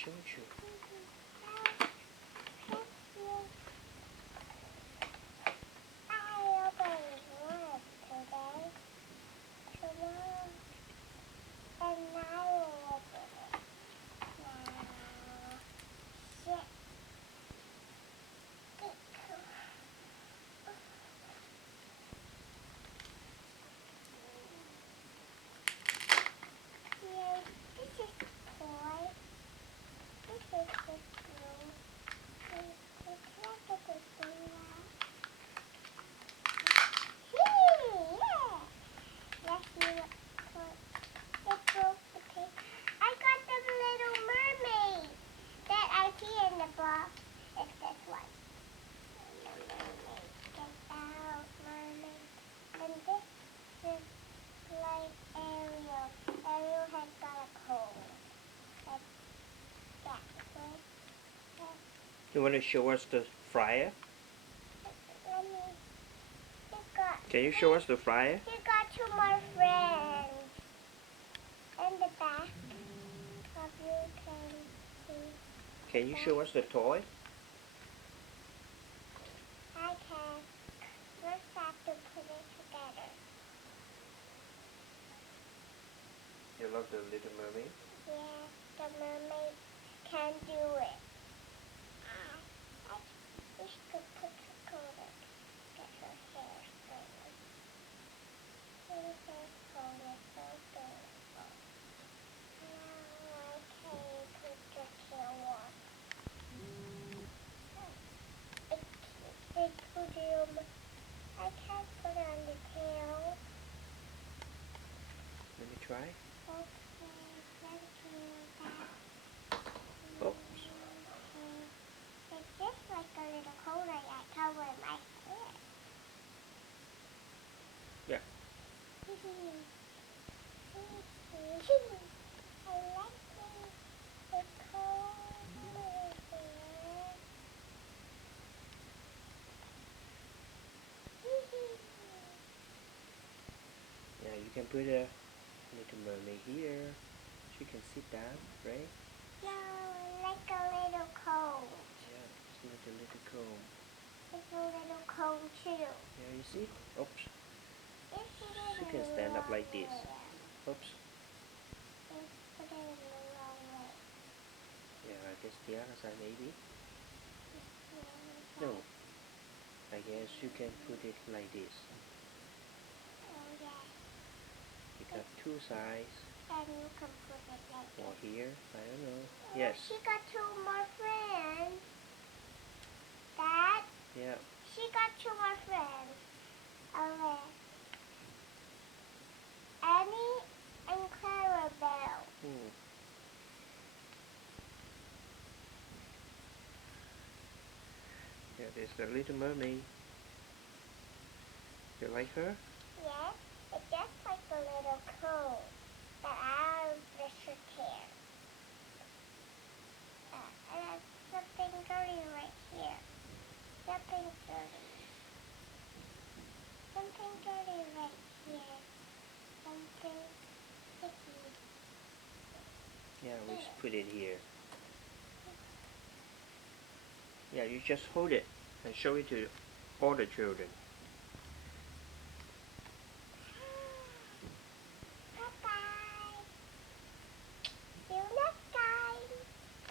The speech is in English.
showed you. You want to show us the fryer? Can you show us the fryer? He got 2 more friends. In the back of you can see. Can you show us the toy? I can. First have to put it together. You love the Little Mermaid? Yeah, the mermaid can do it. I wish to put her coat. Get her hair straightened. Her hair comb is so beautiful. Now I can put the tail on. I can't put it on the tail. Let me try. Okay, thank you. Oops. It's just like a little coat I cover my hair. Yeah. I like the coat here. Yeah, you can put a Little Mermaid here. She can sit down, right? No, like a little coat. Yeah, it's like a little comb. It's a little coat too. Yeah, you see? Oops. She can stand up like this. Oops. Put it in the wrong way. Yeah, I guess the other side maybe. No. I guess you can put it like this. Oh yeah. You got 2 sides. And you can put it like Or this. here, I don't know. Yes. She got 2 more friends. Dad? Yeah. She got 2 more friends. Okay. Annie and Clarabelle. Yeah, there's the Little Mermaid. You like her? Yes, it's just like a little coat that I brush her hair. And there's something dirty right here. Something dirty. Something dirty right here. Something sticky. Yeah, we just put it here. Yeah, you just hold it and show it to all the children.